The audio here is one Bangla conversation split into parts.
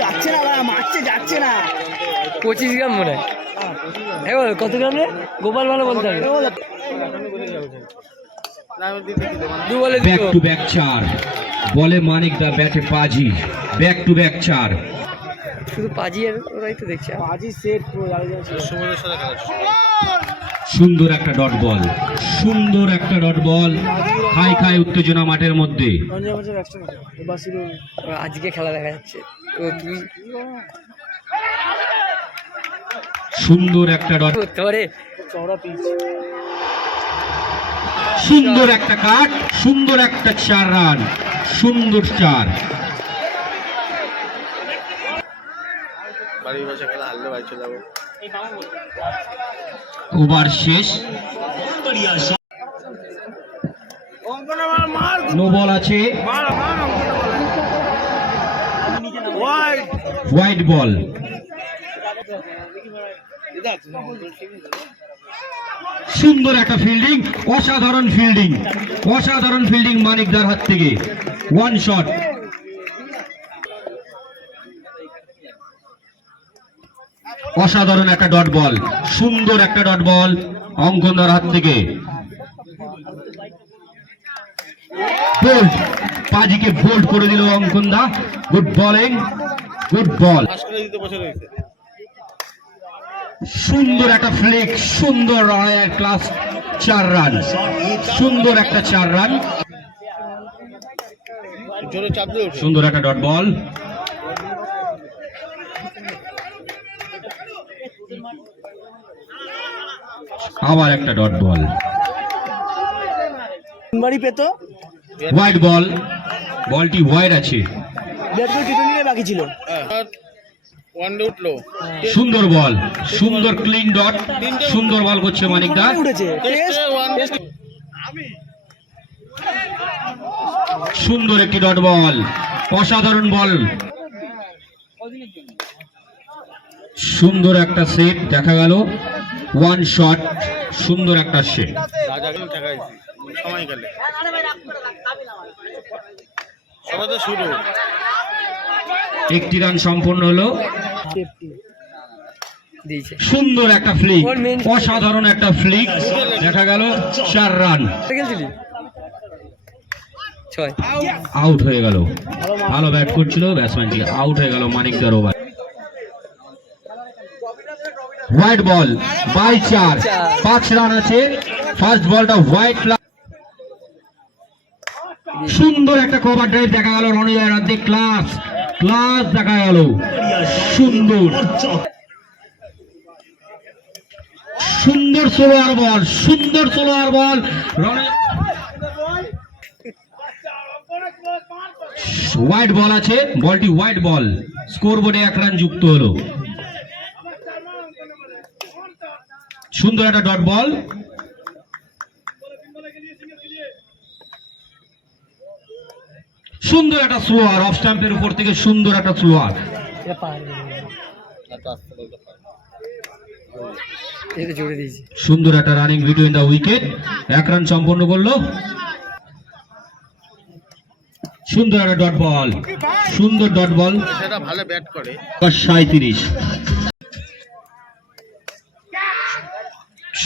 যাচ্ছে না, মারছে যাচ্ছে না। 25 গ্রাম মনে হয়। কত গ্রাম রে গোপাল ভালো বলতে হবে। ব্যাক টু ব্যাক 4 বলে মানিক দা ব্যাটে পাজি। ব্যাক টু ব্যাক 4 শুধু পাজি আর ওরাই তো দেখছি। পাজি সেট সুন্দর একটা ডট বল, সুন্দর একটা ডট বল। হাই খাই উত্তেজনা মাঠের মধ্যে। আজকে খেলা দেখা যাচ্ছে। তো তুই সুন্দর একটা ডট, করতে পারে। চওড়া পিচ, সুন্দর একটা কাট, সুন্দর একটা 4 রান, সুন্দর 4। ওভার শেষ, নো বল আছে, হোয়াইট বল। সুন্দর একটা ফিল্ডিং, অসাধারণ ফিল্ডিং, অসাধারণ ফিল্ডিং মানিকদার হাত থেকে। 1 শট, অসাধারণ একটা ডট বল, সুন্দর একটা ডট বল অঙ্কনদার হাত থেকে। বোল্ড, পাজিকে বোল্ড করে দিল অঙ্কনদা। Good bowling, good ball. সুন্দর একটা ফ্লিক, সুন্দর ক্লাস 4 রান, সুন্দর একটা 4 রান, সুন্দর একটা ডট বল। আবার একটা ডট বল, বাড়ি পেতো। হোয়াইট বল, বলটি হোয়াইট আছে। বাকি ছিল। সুন্দর বল, সুন্দর ক্লিন ডট, সুন্দর বল করছে মানিকদা। সুন্দর একটি ডট বল, অসাধারণ বল, সুন্দর একটা সেট দেখা গেল। 1 শট, সুন্দর একটা সেট। একটি রান সম্পন্ন হলো। সুন্দর একটা ফ্লিক, অসাধারণ একটা ফ্লিক দেখা গেল। 4 রান, আউট হয়ে গেল। ভালো ব্যাট করছিল ব্যাটসম্যানটি, আউট হয়ে গেল মানিকদার over. Wide ball bye 4, 5 run আছে। ফার্স্ট বলটা হোয়াইট। সুন্দর একটা কভার ড্রাইভ দেখা গেল রনিদার হাতে। ক্লাস, ক্লাস দেখা গেল। সুন্দর, সুন্দর সোলোয়ার বল, সুন্দর সোলোয়ার বল। হোয়াইট বল আছে, বলটি হোয়াইট বল। স্কোর বোর্ডে 1 রান যুক্ত হলো। সুন্দর একটা ডট বল, সুন্দর একটা স্লোয়ার অফ স্টাম্পের উপর থেকে, সুন্দর একটা স্লোয়ার। সুন্দর একটা running between the wicket. 1 run সম্পন্ন করলো। সুন্দর একটা ডট বল, সুন্দর ডট বল। ভালো ব্যাট করে। 37,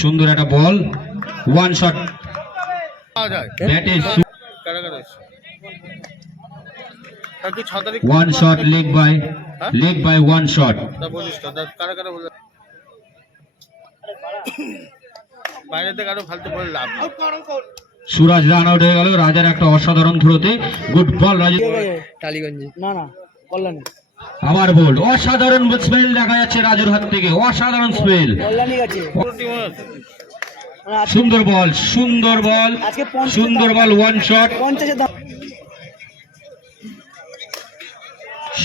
সুন্দর একটা বল। 1 শট, ব্যাটে 1 shot, leg bye, leg bye 1 shot. Suraj run out হয়ে গেল রাজার একটা অসাধারণ থ্রোতে। Good ball Raju. টালিগঞ্জে না কল্যাণী। আবার বোল্ড, অসাধারণ স্পেল দেখা যাচ্ছে রাজুর হাত থেকে, অসাধারণ স্পেল। সুন্দর বল, সুন্দর বল, সুন্দর বল। 1 শট,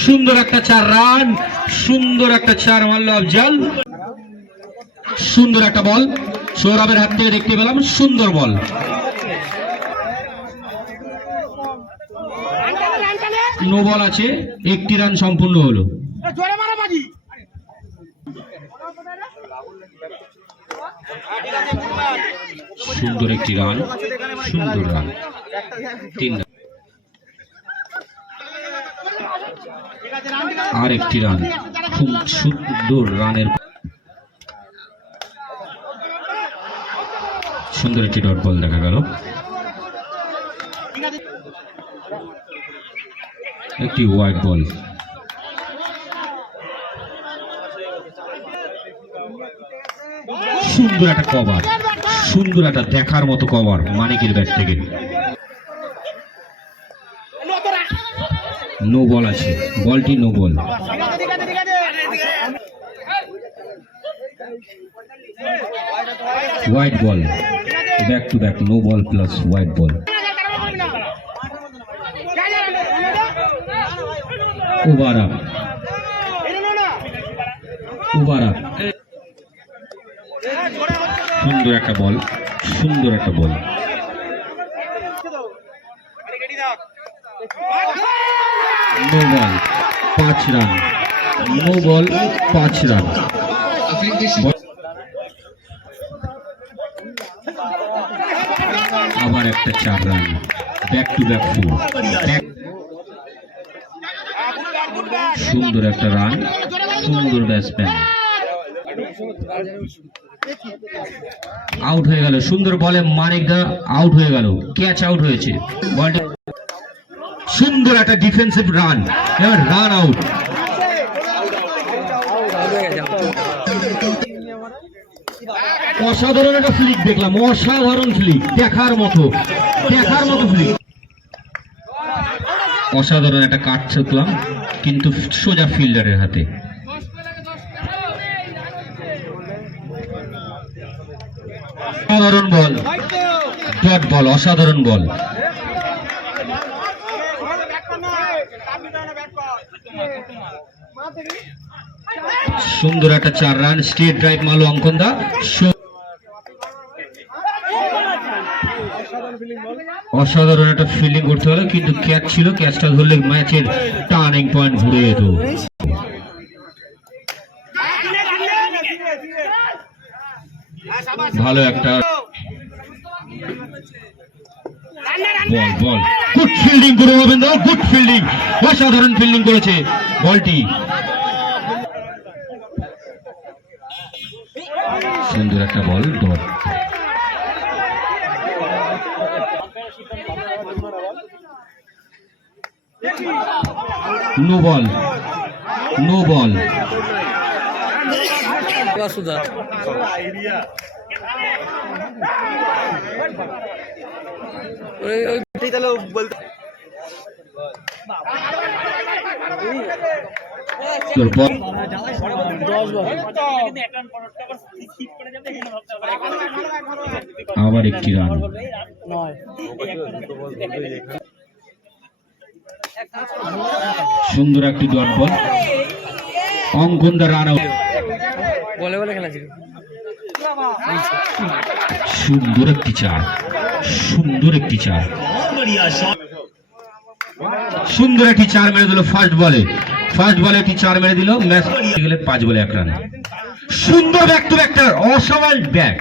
সুন্দর একটা 4 রান, সুন্দর একটা 4 মারল আফজাল। সুন্দর একটা বল সৌরভের হাত থেকে দেখতে পেলাম, সুন্দর বল। নো বল আছে, 1টি রান সম্পূর্ণ হলো। সুন্দর একটি রান, সুন্দর রান, 3 রান। আর একটি রান, খুব সুন্দর রানের, সুন্দর একটি ডট বল দেখা গেল, একটি হোয়াইট বল। সুন্দর একটা কভার, সুন্দর একটা দেখার মতো কভার মানিকের ব্যাট থেকে। নো বল আছে, বলটি no ball. Wide ball, back to back, no ball plus wide ball. Over up, over up, সুন্দর একটা বল, সুন্দর একটা ball. No ball, 5 run, no ball 5 run. আবার একটা 4 রান, ব্যাক টু ব্যাক 4। সুন্দর একটা রান, সুন্দর ব্যাটসম্যান, আউট হয়ে গেল। সুন্দর বলে মানিক দা আউট হয়ে গেল, ক্যাচ আউট হয়েছে বলটা। সুন্দর একটা ডিফেন্সিভ রান, এবার রান আউট। অসাধারণ একটা ফ্লিক দেখলাম, অসাধারণ ফ্লিক, দেখার মতো, দেখার মতো ফ্লিক। অসাধারণ একটা কাট ছুটলাম, কিন্তু সোজা ফিল্ডারের হাতে। অসাধারণ বল, ডট বল, অসাধারণ বল। সুন্দর একটা 4 রান, স্ট্রেট ড্রাইভ মারলো অঙ্কন দা। অসাধারণ একটা ফিল্ডিং করতে হলো, কিন্তু ক্যাচ ছিল, ক্যাচটা ধরলে ম্যাচের টার্নিং পয়েন্ট ঘুরে যেত। ভালো একটা বল, বল, গুড ফিল্ডিং করে রবীন্দ্র, গুড ফিল্ডিং, অসাধারণ ফিল্ডিং করেছে বলটি। সুন্দর একটা ball, dot. No ball, no ball. আবার একটি রান, সুন্দর একটি ডট বল, অঙ্কন দা রান আউট। বলে বলে খেলা ছিল, সুন্দর একটি 4, সুন্দর একটি 4, সুন্দর একটি 4 মেরে দিল ফার্স্ট বলে। ফার্স্ট বলে একটি 4 মেরে দিল, ম্যাচ গেলে 5 বলে 1 রান। সুন্দর ব্যাক টু ব্যাক, অসাধারণ ব্যাক।